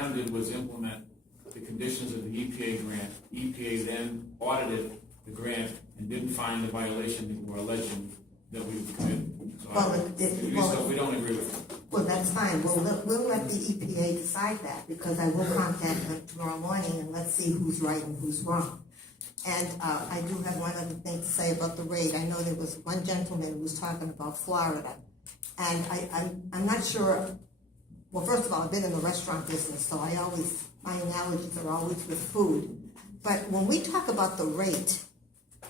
town did was implement the conditions of the EPA grant. EPA then audited the grant and didn't find the violation that we're alleging that we've committed. So we don't agree with it. Well, that's fine. We'll let the EPA decide that, because I will contact them tomorrow morning and let's see who's right and who's wrong. And I do have one other thing to say about the rate. I know there was one gentleman who was talking about Florida, and I'm not sure. Well, first of all, I've been in the restaurant business, so my analogies are always with food. But when we talk about the rate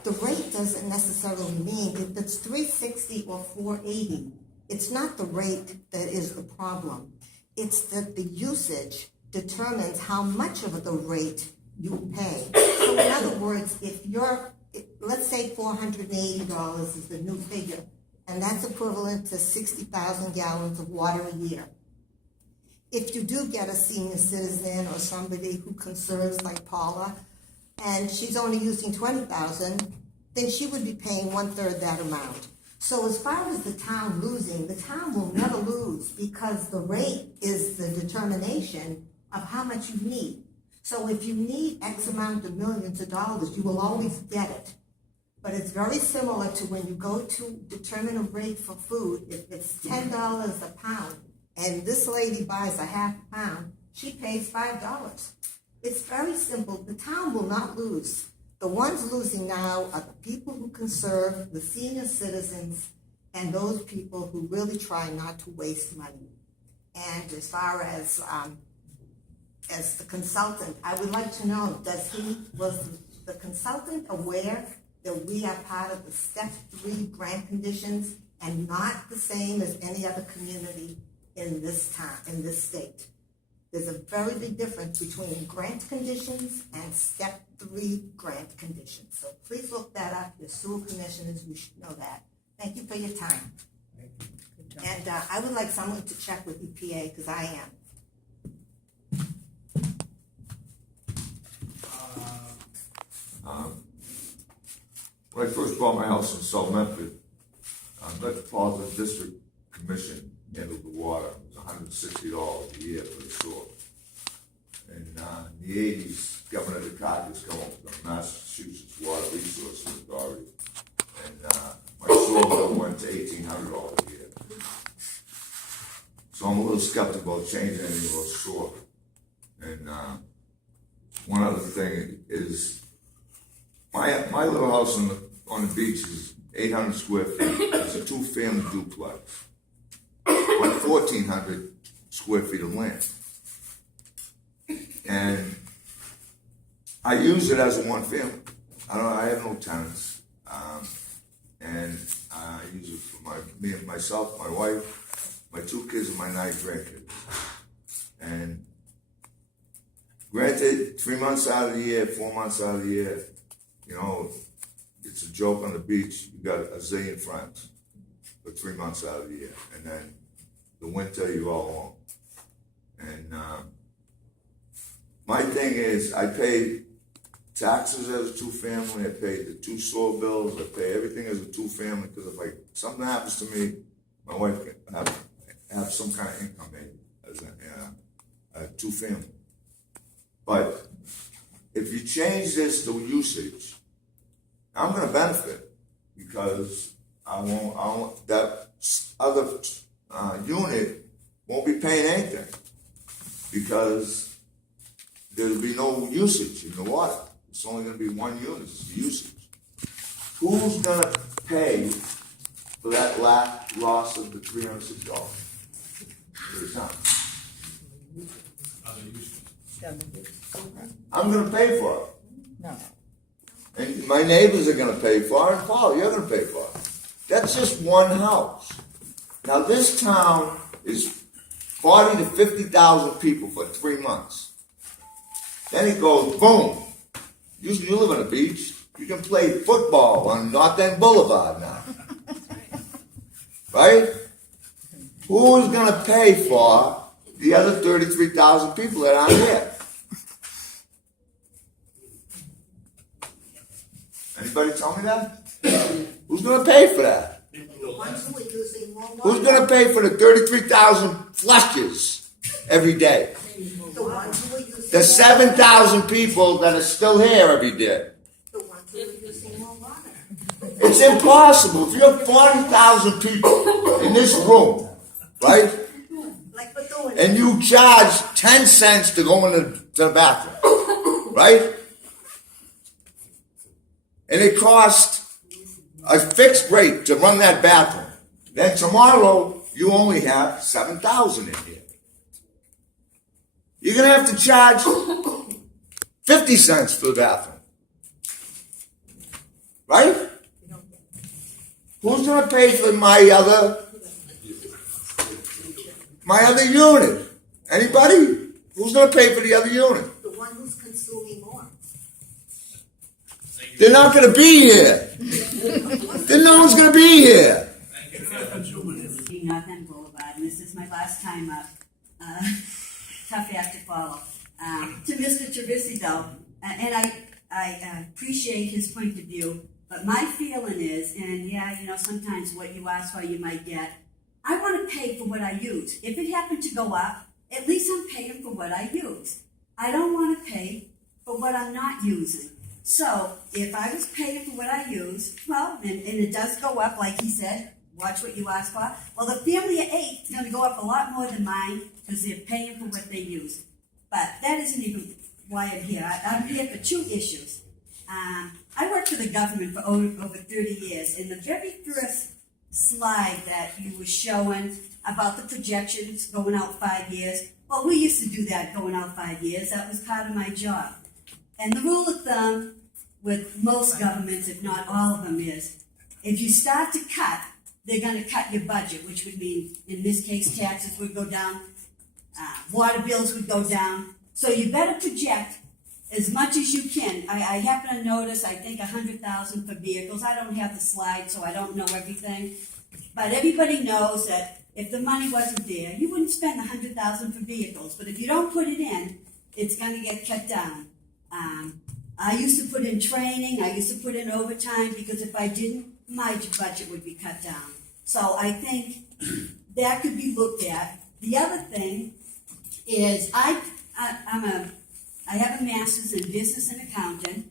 doesn't necessarily mean if it's $3.60 or $4.80. It's not the rate that is the problem. It's that the usage determines how much of the rate you pay. So in other words, let's say $480 is the new figure, and that's equivalent to 60,000 gallons of water a year. If you do get a senior citizen or somebody who conserves like Paula, and she's only using 20,000, then she would be paying 1/3 that amount. So as far as the town losing, the town will never lose, because the rate is the determination of how much you need. So if you need X amount of millions of dollars, you will always get it. But it's very similar to when you go to determine a rate for food. If it's $10 a pound, and this lady buys a half a pound, she pays $5. It's very simple. The town will not lose. The ones losing now are the people who conserve, the senior citizens, and those people who really try not to waste money. And as far as the consultant, I would like to know, was the consultant aware that we are part of the Step 3 grant conditions and not the same as any other community in this town, in this state? There's a very big difference between grant conditions and Step 3 grant conditions. So please look that up. Your sewer commissioners, we should know that. Thank you for your time. And I would like someone to check with EPA, because I am. When I first bought my house in South Memphis, Metropolitan District Commission handled the water. It was $160 a year for the sewer. In the 80s, Governor Dukakis came up with the Massachusetts Water Resources Authority, and my sewer bill went to $1,800 a year. So I'm a little skeptical about changing any of those sewer. And one other thing is, my little house on the beach is 800 square feet. It's a 2-family duplex, but 1,400 square feet of land. And I use it as a 1-family. I have no tenants, and I use it for me and myself, my wife, my 2 kids, and my 9 grandkids. And granted, 3 months out of the year, 4 months out of the year, it's a joke on the beach. You got a zillion friends for 3 months out of the year, and then the winter you're all alone. And my thing is, I pay taxes as a 2-family. I pay the 2 sewer bills. I pay everything as a 2-family, because if something happens to me, my wife can have some kind of income maybe as a 2-family. But if you change this to usage, I'm going to benefit, because that other unit won't be paying anything, because there'll be no usage in the water. It's only going to be 1 unit, it's the usage. Who's going to pay for that loss of the $306 for the town? I'm going to pay for it. No. And my neighbors are going to pay for it, and Paul, you're going to pay for it. That's just one house. Now, this town is 40 to 50,000 people for 3 months. Then it goes, boom. You live on a beach. You can play football on North End Boulevard now. Right? Who's going to pay for the other 33,000 people that aren't here? Anybody tell me that? Who's going to pay for that? The ones who are using more water. Who's going to pay for the 33,000 flushes every day? The ones who are using. The 7,000 people that are still here every day. The ones who are using more water. It's impossible. If you have 40,000 people in this room, right? Like Bethune. And you charge 10 cents to go to the bathroom, right? And it costs a fixed rate to run that bathroom. Then tomorrow, you only have 7,000 in here. You're gonna have to charge 50 cents for the bathroom. Right? Who's gonna pay for my other unit? Anybody? Who's gonna pay for the other unit? The one who's consuming more. They're not gonna be here. Then no one's gonna be here. North End Boulevard, and this is my last time up. Tough act to follow. To Mr. Trevisi, though, and I appreciate his point of view, but my feeling is, and yeah, you know, sometimes what you ask for, you might get. I want to pay for what I use. If it happened to go up, at least I'm paying for what I use. I don't want to pay for what I'm not using. So if I was paying for what I use, well, and it does go up, like he said, watch what you ask for. Well, the family of 8 is going to go up a lot more than mine because they're paying for what they use. But that isn't even why I'm here. I'm here for 2 issues. I worked for the government for over 30 years, and the very first slide that you were showing about the projections going out 5 years, well, we used to do that going out 5 years. That was part of my job. And the rule of thumb with most governments, if not all of them, is if you start to cut, they're going to cut your budget, which would mean, in this case, taxes would go down, water bills would go down. So you better project as much as you can. I happen to notice, I think, 100,000 for vehicles. I don't have the slide, so I don't know everything. But everybody knows that if the money wasn't there, you wouldn't spend 100,000 for vehicles. But if you don't put it in, it's going to get cut down. I used to put in training. I used to put in overtime, because if I didn't, my budget would be cut down. So I think that could be looked at. The other thing is I have a master's in business and accounting,